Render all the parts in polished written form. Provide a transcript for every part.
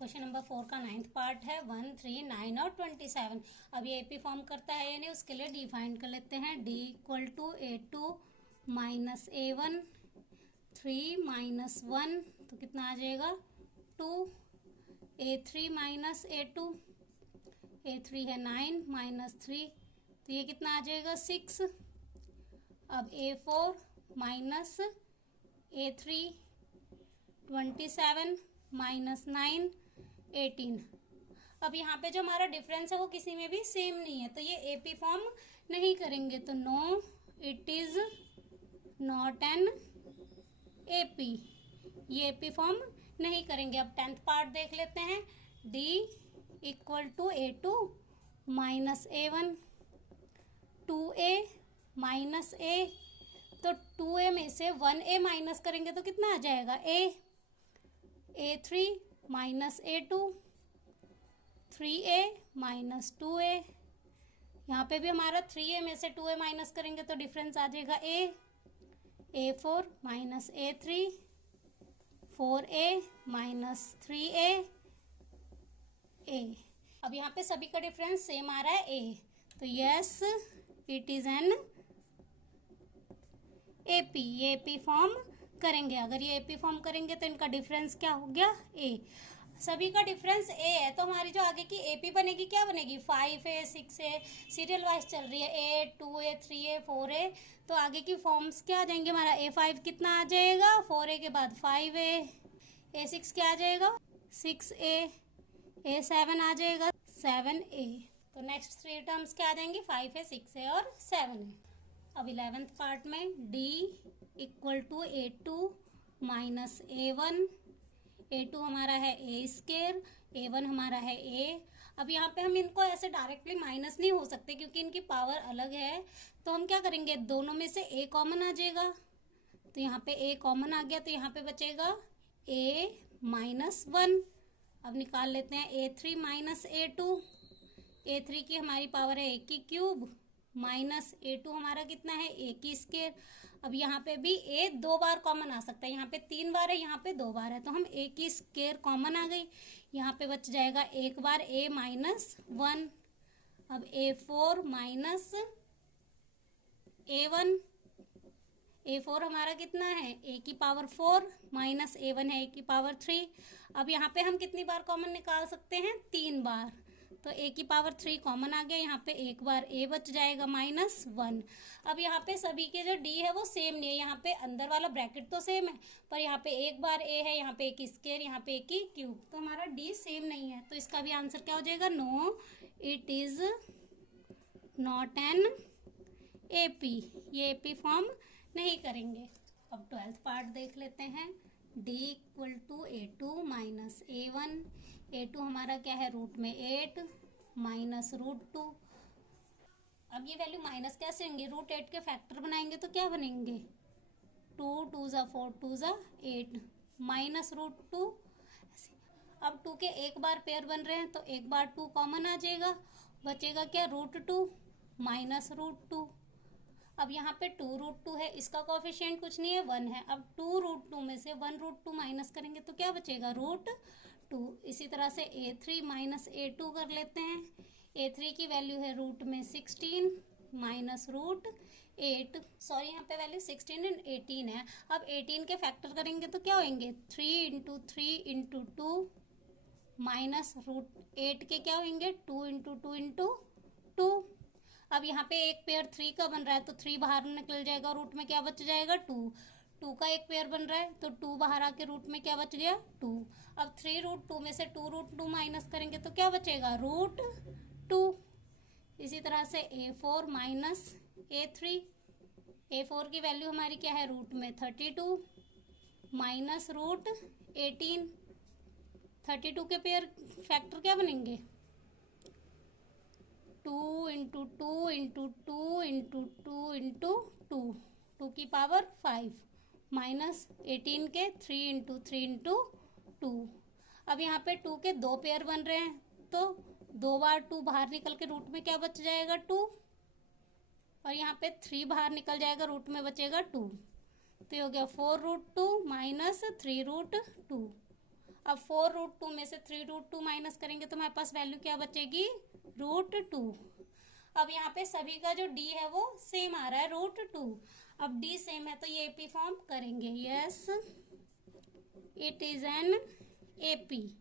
Question number 4 का 9th part है 1, 3, 9 और 27। अब ये एपी फॉर्म करता है यानी उसके लिए डिफाइन कर लेते हैं। D equal to A2 minus A1, 3 minus 1 तो कितना आ जाएगा 2, A3 माइनस A2, A3 है 9 माइनस 3 तो ये कितना आ जाएगा 6। अब A4 माइनस A3, 27 माइनस 9, 18। अब यहाँ पे जो हमारा डिफरेंस है वो किसी में भी सेम नहीं है तो ये एपी फॉर्म नहीं करेंगे, तो no it is not an AP, ये एपी फॉर्म नहीं करेंगे। अब 10th पार्ट देख लेते हैं। D equal to A2 minus A1, 2A minus A, तो 2A में से 1A माइनस करेंगे तो कितना आ जाएगा A, A3 minus A2, 3A minus 2A। यहाँ पे भी हमारा 3A में से 2A माइनस करेंगे तो डिफरेंस आ जाएगा A, A4 minus A3, 4A minus 3A, A। अब यहाँ पे सभी का डिफरेंस सेम आ रहा है A, तो yes it is an AP, ये एपी फॉर्म करेंगे। अगर ये एपी फॉर्म करेंगे तो इनका डिफरेंस क्या हो गया A, सभी का डिफरेंस A है तो हमारी जो आगे की एपी बनेगी क्या बनेगी 5A, 6A, सीरियल वाइज चल रही है A, 2A, 3A, 4A, तो आगे की फॉर्म्स क्या आ जाएंगे हमारा A5 कितना आ जाएगा 4A के बाद 5A, A6 क्या आ जाएगा 6A, A7 आ जाएगा 7A। तो नेक्स्ट 3 टर्म्स क्या आ जाएंगी 5A, 6A और 7A। अब 11th पार्ट में D equal to A2 minus A1, A2 हमारा है A स्केयर, A1 हमारा है A। अब यहाँ पे हम इनको ऐसे डायरेक्टली माइनस नहीं हो सकते क्योंकि इनकी पावर अलग है, तो हम क्या करेंगे दोनों में से A कॉमन आ जाएगा, तो यहाँ पे A कॉमन आ गया तो यहाँ पे बचेगा A माइनस 1। अब निकाल लेते हैं A3 माइनस A2, A3 की हमारी पावर है A की क्यूब माइनस A2 हमारा कितना है A की स्केयर। अब यहाँ पे भी A 2 बार कॉमन आ सकता है, यहाँ पे 3 बार है यहाँ पे 2 बार है तो हम A की स्केयर कॉमन आ गई, यहाँ पे बच जाएगा एक बार A माइनस 1। अब A4 माइनस A1, A4 हमारा कितना है A की पावर 4 माइनस A1 है A की पावर 3। अब यहाँ पे हम कितनी बार कॉमन निकाल सकते हैं 3 बार, तो A की पावर 3 कॉमन आ गया, यहाँ पे एक बार A बच जाएगा माइनस 1। अब यहाँ पे सभी के जो D है वो सेम नहीं है, यहाँ पे अंदर वाला ब्रैकेट तो सेम है पर यहाँ पे एक बार A है, यहाँ पे A की स्क्वायर, यहाँ पे A की क्यूब, तो हमारा D सेम नहीं है, तो इसका भी आंसर क्या हो जाएगा no it is not an AP, ये AP फॉर्म नहीं करेंगे। अब 12th पार्ट देख लेते हैं। D equal to A2 minus A1, A2 हमारा क्या है रूट में 8 माइनस रूट 2। अब ये वैल्यू माइनस कैसे होंगे, रूट 8 के फैक्टर बनाएंगे तो क्या बनेंगे 2 2 ज़ा 4 2 ज़ा 8 माइनस रूट 2। अब 2 के एक बार पेयर बन रहे हैं तो एक बार 2 कॉमन आ जाएगा, बचेगा क्या रूट 2 माइनस रूट 2। अब यहाँ पे 2 रूट 2 है, इसका कोफिशिएंट कुछ नहीं है 1 है, अब 2 रूट 2 में से 1 रूट 2 माइनस करेंगे तो क्या बचेगा रूट 2। इसी तरह से A3 माइनस A2 कर लेते हैं, A3 की वैल्यू है रूट में 16 माइनस रूट 8, सॉरी यहाँ पे वैल्यू 16 एंड 18 है। अब 18 के फैक्टर करेंगे तो क्या होंगे 3 इंटू 3 इंटू 2 माइनस रूट 8 के क्या होंगे 2 इंटू 2 इंटू 2। अब यहाँ पे एक पेयर 3 का बन रहा है तो 3 बाहर निकल जाएगा, रूट में क्या बच जाएगा 2। 2 का एक पेयर बन रहा है तो 2 बाहर आके रूट में क्या बच गया 2। अब 3 रूट 2 में से 2 रूट 2 माइनस करेंगे तो क्या बचेगा रूट 2। इसी तरह से A4 माइनस A3, A4 की वैल्यू हमारी क्या है रूट में 32 माइनस रूट 18। 32 के पेयर फैक्टर क्या बनेंगे 2 इंटू 2 इंटू 2 इंटू 2 इंटू 2, 2 की पावर 5 माइनस 18 के 3 इंटू 3 इंटू 2। अब यहाँ पे 2 के 2 पेयर बन रहे हैं तो 2 बार 2 बाहर निकल के रूट में क्या बच जाएगा 2, और यहाँ पे 3 बाहर निकल जाएगा रूट में बचेगा 2, तो ये हो गया 4 रूट 2 माइनस 3 रूट 2। अब 4√2 में से 3√2 माइनस करेंगे तो हमारे पास वैल्यू क्या बचेगी, √2। अब यहाँ पे सभी का जो डी है वो सेम आ रहा है, √2। अब डी सेम है तो ये एपी फॉर्म करेंगे, yes it is an AP.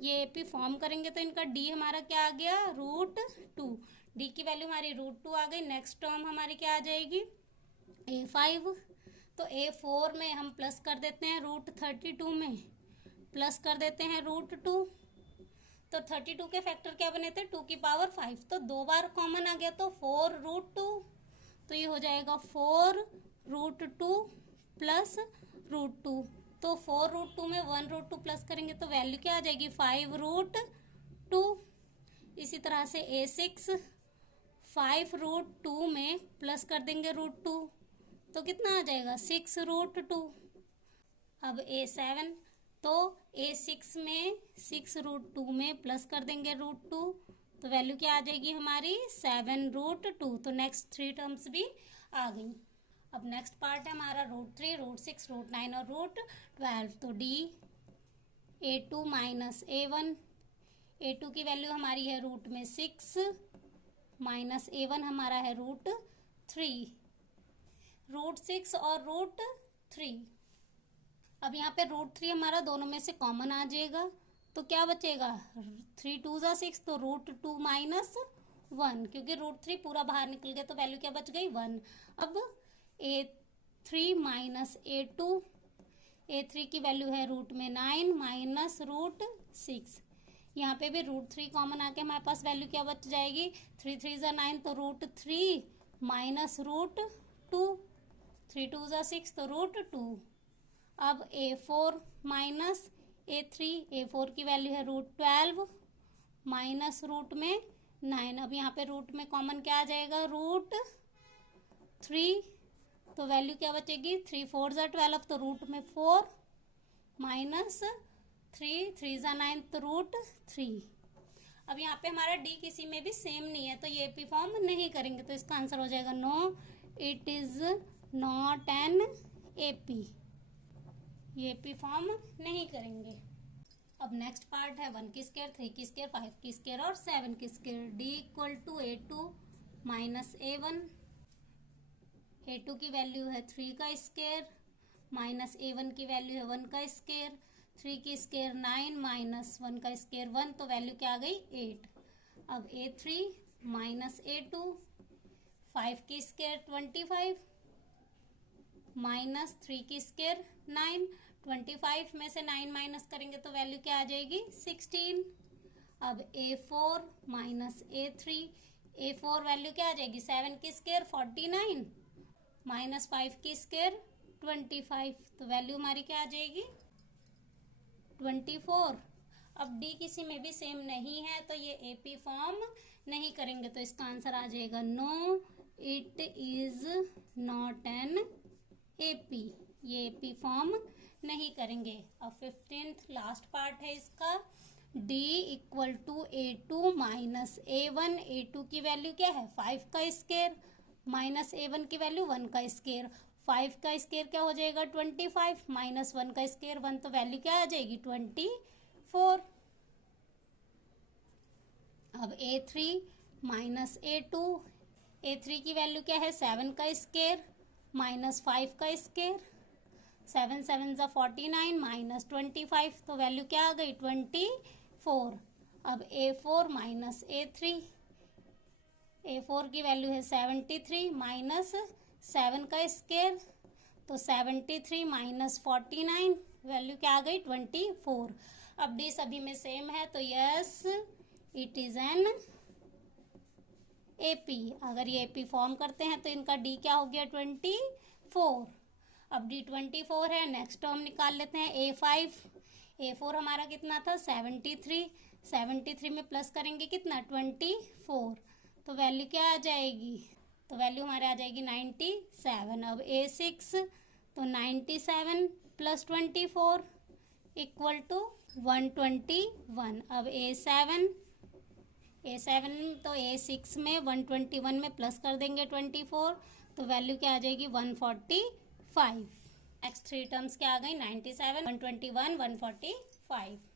ये एपी फॉर्म करेंगे तो इनका डी हमारा क्या आ गया, √2। डी की वैल्यू हमारी √2 आ गई। नेक्स्ट टर्म हमारी क्या आ जाएगी, A5। तो A4 में हम प्लस कर देते हैं, √32 में प्लस कर देते हैं √2। तो 32 के फैक्टर क्या बने थे, 2 की पावर 5। तो 2 बार कॉमन आ गया तो 4√2। तो ये हो जाएगा 4√2 प्लस √2। तो 4√2 में 1√2 प्लस करेंगे तो वैल्यू क्या आ जाएगी, 5√2। इसी तरह से A6 5√2 में प्लस कर देंगे √2 तो कितना आ जाएगा, 6√2। अब A7 तो A6 में 6√2 में प्लस कर देंगे √2 तो वैल्यू क्या आ जाएगी हमारी, 7√2। तो नेक्स्ट 3 टर्म्स भी आ गई। अब नेक्स्ट पार्ट है हमारा √3, √6, √9 और √12। तो D A2 minus A1। A2 की वैल्यू हमारी है √6 माइनस A1 हमारा है √3। √6 और √3। अब यहाँ पे √3 हमारा दोनों में से कॉमन आ जाएगा तो क्या बचेगा, 3 2 ज़ा 6 तो √2 माइनस 1, क्योंकि √3 पूरा बाहर निकल गया तो वैल्यू क्या बच गई, 1। अब A3 माइनस A2। A3 की वैल्यू है √9 माइनस √6। यहाँ पे भी √3 कॉमन आके हमारे पास वैल्यू क्या बच जाएगी, 3 3 ज़ा 9 तो √3 माइनस √2। 3 2 ज़ा 6 तो √2। अब A4 माइनस A3। A4 की वैल्यू है √12 माइनस √9। अब यहाँ पे रूट में कॉमन क्या आ जाएगा, √3। तो वैल्यू क्या बचेगी, 3 4 ज़ा 12 तो √4 माइनस 3 3 ज़ा 9 तो √3। अब यहाँ पे हमारा डी किसी में भी सेम नहीं है तो ये एपी फॉर्म नहीं करेंगे तो इसका आंसर हो जाएगा no, it is not an AP. ये एपी फॉर्म नहीं करेंगे। अब नेक्स्ट पार्ट है 1 की स्क्वायर, 3 की स्क्वायर, 5 की स्क्वायर और 7 की square. D equal to A2 minus A1। A2 की वैल्यू है 3 का स्क्वायर माइनस A1 की वैल्यू है 1 का स्क्वायर। 3 की स्क्वायर 9 माइनस 1 का स्क्वायर 1 तो वैल्यू क्या आ गई, 8। अब A3 माइनस A2। 5 की स्क्वायर 25 माइनस 3 की स्क्वायर 9। 25 में से 9 माइनस करेंगे तो वैल्यू क्या आ जाएगी, 16। अब A4 minus A3। A4 value क्या आ जाएगी, 7 की स्क्वायर 49 माइनस 5 की स्क्वायर 25 तो वैल्यू हमारी क्या आ जाएगी, 24। अब डी किसी में भी सेम नहीं है तो ये एपी फॉर्म नहीं करेंगे तो इसका आंसर आ जाएगा no, it is not an AP. ये एपी फॉर्म नहीं करेंगे। अब 15th लास्ट पार्ट है इसका। D equal to A2 minus A1। A2 की वैल्यू क्या है, 5 का स्क्वायर माइनस A1 की वैल्यू 1 का स्क्वायर। 5 का स्क्वायर क्या हो जाएगा, 25 माइनस 1 का स्क्वायर 1 तो वैल्यू क्या आ जाएगी, 24। अब A3 माइनस A2। A3 की वैल्यू क्या है, 7 का स्क्वायर माइनस 5 का स्क्वायर। 7 7 ज़ा 49 माइनस 25 तो वैल्यू क्या आ गई, 24। अब A4 माइनस A3। A4 की वैल्यू है 73 माइनस 7 का स्क्वायर तो 73 माइनस 49 वैल्यू क्या आ गई, 24। अब डी सभी में सेम है तो yes it is an AP. अगर ये एपी फॉर्म करते हैं तो इनका डी क्या हो गया, 24। अब डी 24 है। नेक्स्ट टर्म निकाल लेते हैं A5। A4 हमारा कितना था, 73। 73 में प्लस करेंगे कितना, 24 तो वैल्यू क्या आ जाएगी, तो वैल्यू हमारे आ जाएगी 97। अब A6 तो 97 प्लस 24 इक्वल टू 121। अब A7 तो A6 में 121 में प्लस कर देंगे 24 तो वैल्यू क्या आ जाएगी, 145। नेक्स्ट थ्री टर्म्स क्या आ गई, 97, 121, 145।